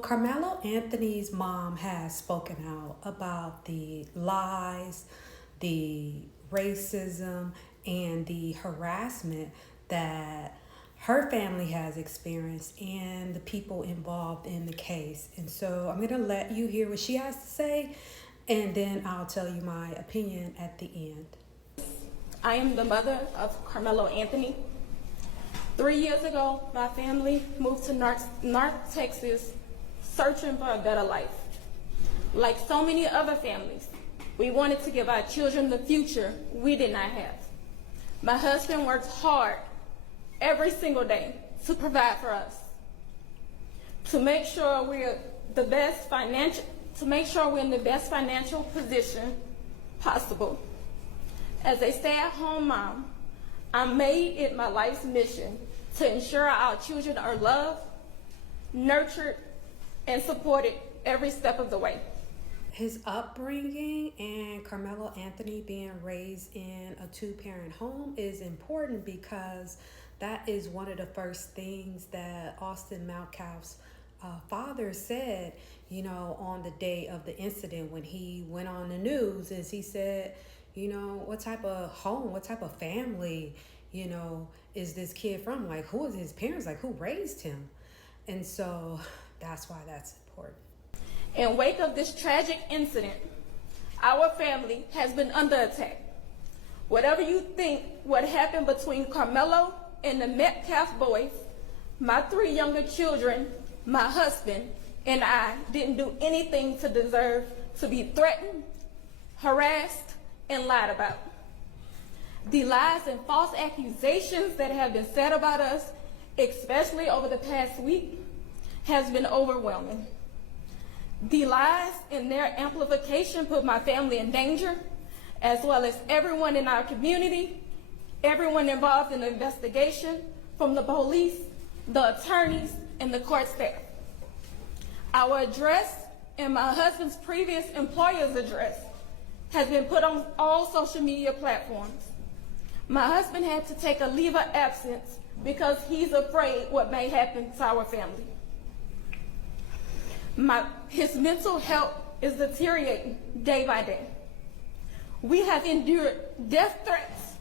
Carmelo Anthony's mom has spoken out about the lies, the racism, and the harassment that her family has experienced and the people involved in the case. And so I'm going to let you hear what she has to say, and then I'll tell you my opinion at the end. I am the mother of Karmelo Anthony. 3 years ago, my family moved to North Texas searching for a better life. Like so many other families, we wanted to give our children the future we did not have. My husband works hard every single day to provide for us, to make sure we're in the best financial position possible. As a stay-at-home mom, I made it my life's mission to ensure our children are loved, nurtured, and supported every step of the way. His upbringing and Carmelo Anthony being raised in a two-parent home is important because that is one of the first things that Austin Malkoff's father said, on the day of the incident when he went on the news, is he said, what type of home, what type of family, is this kid from? Like, who is his parents? Like, who raised him? And so that's why that's important. In wake of this tragic incident, our family has been under attack. Whatever you think what happened between Karmelo and the Metcalf boys, my 3 younger children, my husband, and I didn't do anything to deserve to be threatened, harassed, and lied about. The lies and false accusations that have been said about us, especially over the past week, has been overwhelming. The lies and their amplification put my family in danger, as well as everyone in our community, everyone involved in the investigation, from the police, the attorneys, and the court staff. Our address and my husband's previous employer's address has been put on all social media platforms. My husband had to take a leave of absence because he's afraid what may happen to our family. His mental health is deteriorating day by day. We have endured death threats.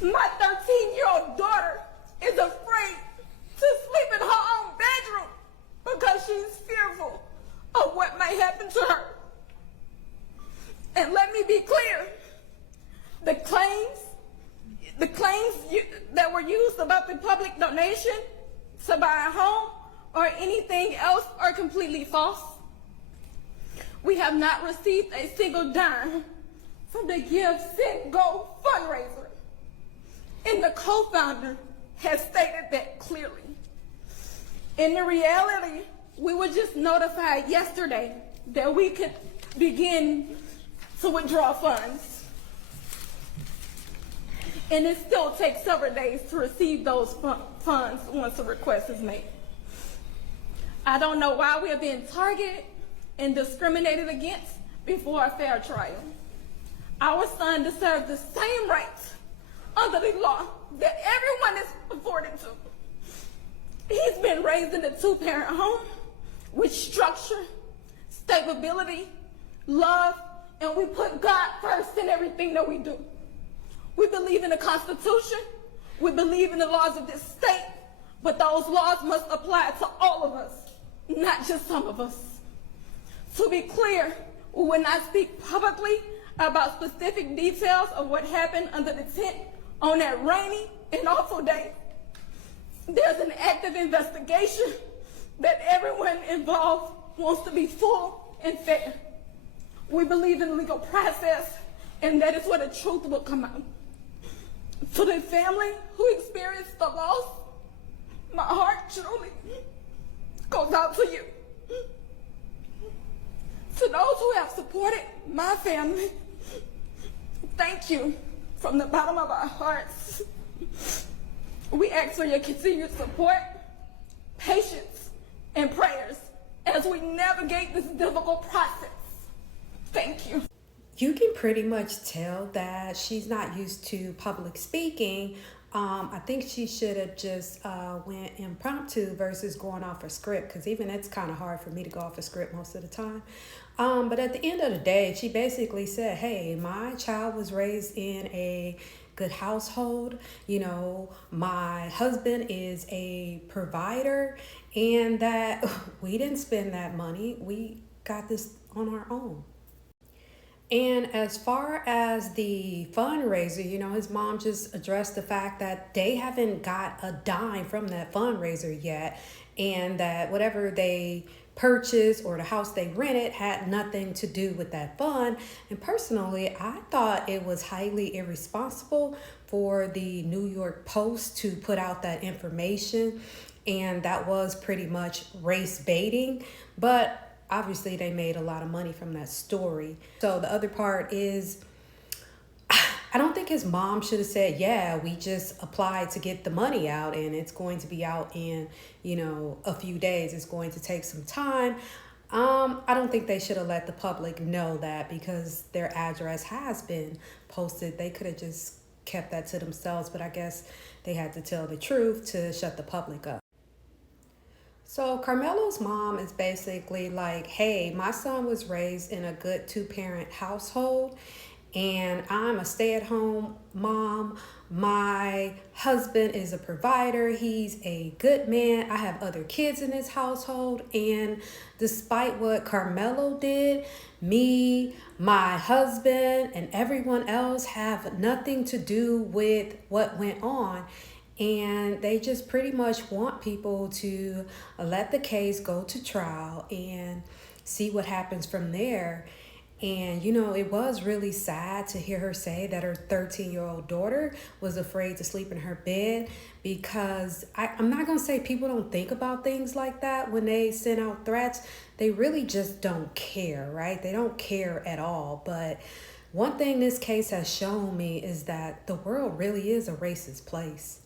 My 13-year-old daughter is afraid to sleep in her own bedroom because she's fearful of what may happen to her. And let me be clear, the claims that were used about the public donation to buy a home or anything else are completely false. We have not received a single dime from the Give, Send, Go fundraiser. And the co-founder has stated that clearly. In the reality, we were just notified yesterday that we could begin to withdraw funds. And it still takes several days to receive those funds once a request is made. I don't know why we are being targeted and discriminated against before a fair trial. Our son deserves the same rights under the law that everyone is afforded to. He's been raised in a two-parent home with structure, stability, love, and we put God first in everything that we do. We believe in the Constitution, we believe in the laws of this state, but those laws must apply to all of us, not just some of us. To be clear, we will not speak publicly about specific details of what happened under the tent on that rainy and awful day. There's an active investigation that everyone involved wants to be full and fair. We believe in the legal process, and that is where the truth will come out. To the family who experienced the loss, my heart truly goes out to you. To those who have supported my family, thank you from the bottom of our hearts. We ask for your continued support, patience, and prayers as we navigate this difficult process. Thank you. You can pretty much tell that she's not used to public speaking, I think she should have just went impromptu versus going off a script, because even it's kind of hard for me to go off a script most of the time. But at the end of the day, she basically said, hey, my child was raised in a good household. You know, my husband is a provider, and that we didn't spend that money. We got this on our own. And as far as the fundraiser, you know, his mom just addressed the fact that they haven't got a dime from that fundraiser yet, and that whatever they purchased or the house they rented had nothing to do with that fund. And personally, I thought it was highly irresponsible for the New York Post to put out that information, and that was pretty much race baiting. But obviously they made a lot of money from that story. So the other part is, I don't think his mom should have said, yeah, we just applied to get the money out and it's going to be out in, you know, a few days. It's going to take some time. I don't think they should have let the public know that, because their address has been posted. They could have just kept that to themselves, but I guess they had to tell the truth to shut the public up. So Carmelo's mom is basically like, hey, my son was raised in a good two-parent household, and I'm a stay-at-home mom. My husband is a provider. He's a good man. I have other kids in his household. And despite what Carmelo did, me, my husband, and everyone else have nothing to do with what went on. And they just pretty much want people to let the case go to trial and see what happens from there. And, you know, it was really sad to hear her say that her 13-year-old daughter was afraid to sleep in her bed, because I'm not going to say people don't think about things like that when they send out threats. They really just don't care, right? They don't care at all. But one thing this case has shown me is that the world really is a racist place.